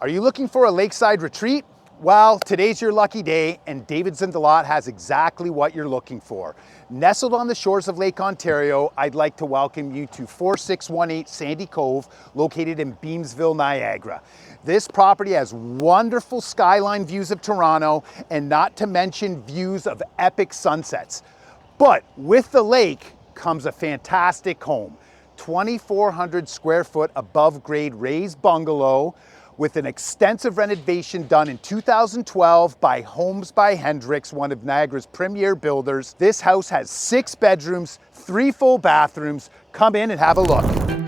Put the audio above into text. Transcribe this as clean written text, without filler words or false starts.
Are you looking for a lakeside retreat? Well, today's your lucky day, and Davidson DeLotte has exactly what you're looking for. Nestled on the shores of Lake Ontario, I'd like to welcome you to 4618 Sandy Cove, located in Beamsville, Niagara. This property has wonderful skyline views of Toronto, and not to mention views of epic sunsets. But with the lake comes a fantastic home. 2,400 square foot above grade raised bungalow with an extensive renovation done in 2012 by Homes by Hendricks, one of Niagara's premier builders. This house has 6 bedrooms, 3 full bathrooms. Come in and have a look.